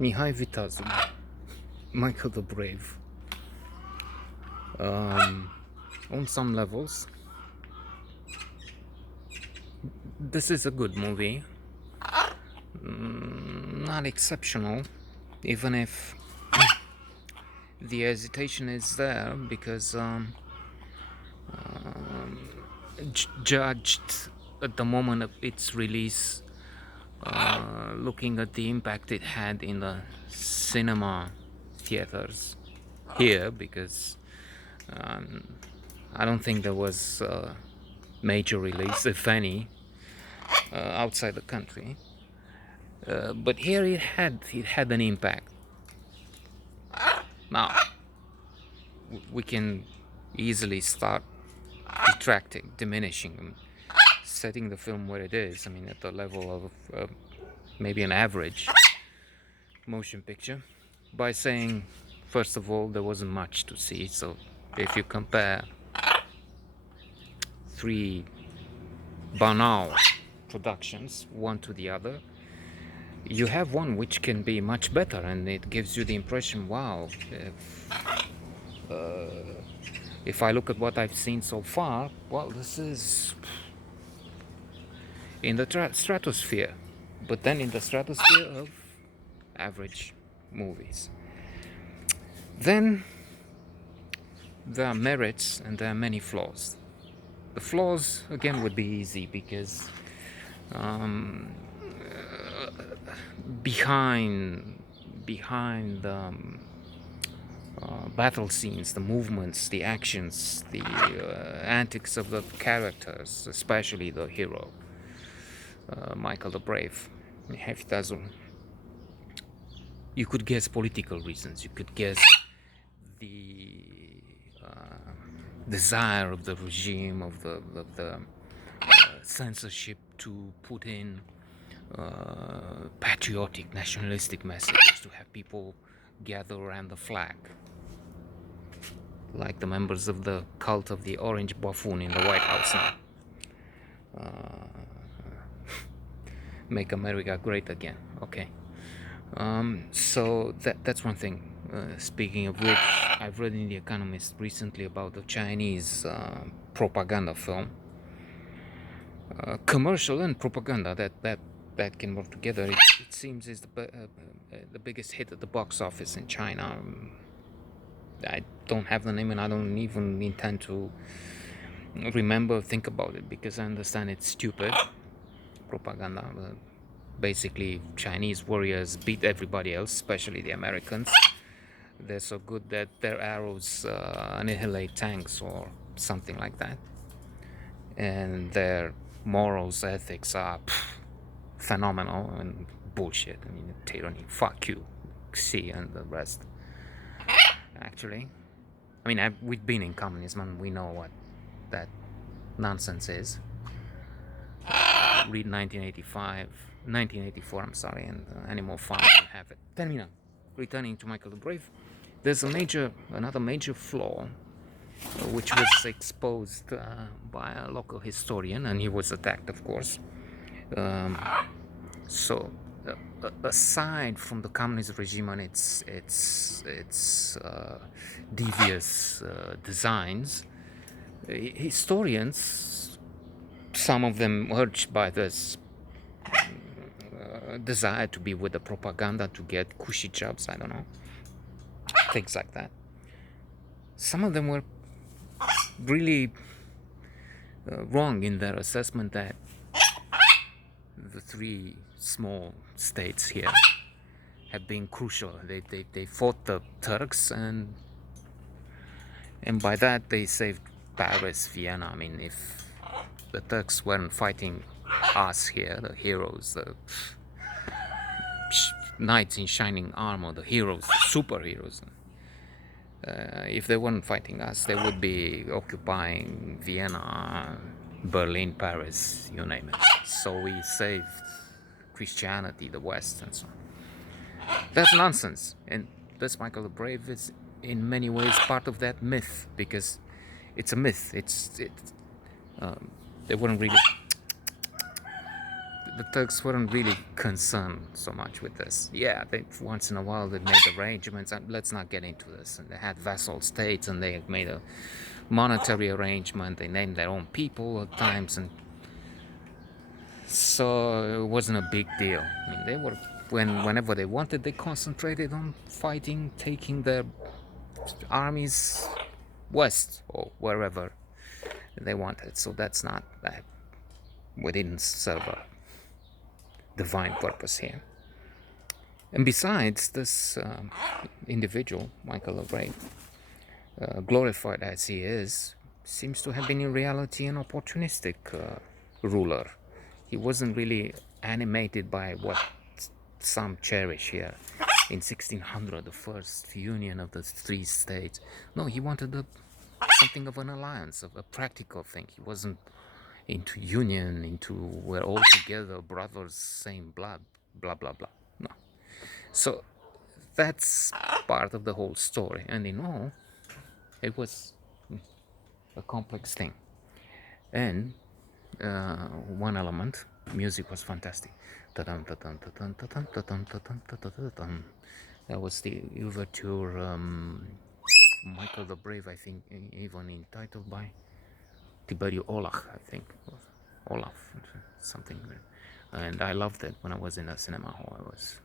Mihai Viteazul, Michael the Brave. Um, on some levels, this is a good movie. Not exceptional, even if the hesitation is there because judged at the moment of its release, looking at the impact it had in the cinema theaters here, because I don't think there was a major release, if any, outside the country. But here it had an impact. Now we can easily start detracting, diminishing, setting the film where it is. I mean, at the level of maybe an average motion picture, by saying, first of all, there wasn't much to see. So if you compare three banal productions, one to the other, you have one which can be much better, and it gives you the impression, wow, if I look at what I've seen so far, well, this is in the stratosphere, but then in the stratosphere of average movies. Then there are merits and there are many flaws. The flaws, again, would be easy because behind the battle scenes, the movements, the actions, the antics of the characters, especially the hero, Michael the Brave, Mihai Viteazul, you could guess political reasons. You could guess the desire of the regime, of the censorship, to put in patriotic, nationalistic messages, to have people gather around the flag, like the members of the cult of the orange buffoon in the White House now. Make America great again. Okay. So that's one thing. Speaking of which, I've read in The Economist recently about the Chinese propaganda film. Commercial and propaganda, that can work together. It seems is the biggest hit at the box office in China. I don't have the name, and I don't even intend to think about it, because I understand it's stupid propaganda. Basically, Chinese warriors beat everybody else, especially the Americans. They're so good that their arrows annihilate tanks or something like that, and their morals, ethics are phenomenal, and bullshit. I mean, tyranny, fuck you, Xi and the rest. Actually, I mean, we've been in communism and we know what that nonsense is. Read 1984, I'm sorry, and Animal Farm, you have it. Termina. Returning to Michael the Brave, there's another major flaw, which was exposed by a local historian, and he was attacked, of course. So, aside from the communist regime and its devious designs, historians, some of them urged by this desire to be with the propaganda, to get cushy jobs, I don't know, things like that. Some of them were really wrong in their assessment that the three small states here have been crucial. They fought the Turks, and by that they saved Paris, Vienna. I mean, if the Turks weren't fighting us here, the heroes, the knights in shining armor, the heroes, the superheroes, if they weren't fighting us, they would be occupying Vienna, Berlin, Paris, you name it. So we saved Christianity, the West, and so on. That's nonsense. And this Michael the Brave is in many ways part of that myth, because it's a myth. They weren't really. the Turks weren't really concerned so much with this. Yeah, they once in a while they made arrangements. Let's not get into this. And they had vassal states, and they made a monetary arrangement. They named their own people at times, and so it wasn't a big deal. I mean, they were whenever they wanted, they concentrated on fighting, taking their armies west or wherever they wanted. So that's not that. We didn't serve a divine purpose here. And besides, this individual, Michael the Brave, glorified as he is, seems to have been in reality an opportunistic ruler. He wasn't really animated by what some cherish here. In 1600, the first union of the three states. No, he wanted something of an alliance, of a practical thing. He wasn't into union, into we're all together, brothers, same blood, blah, blah, blah. No. So that's part of the whole story. And in all, it was a complex thing. And one element, music was fantastic. That was the overture, Michael the Brave, I think, even entitled by Tiberiu Olach, I think. Olaf, something. And I loved it when I was in a cinema hall. I was.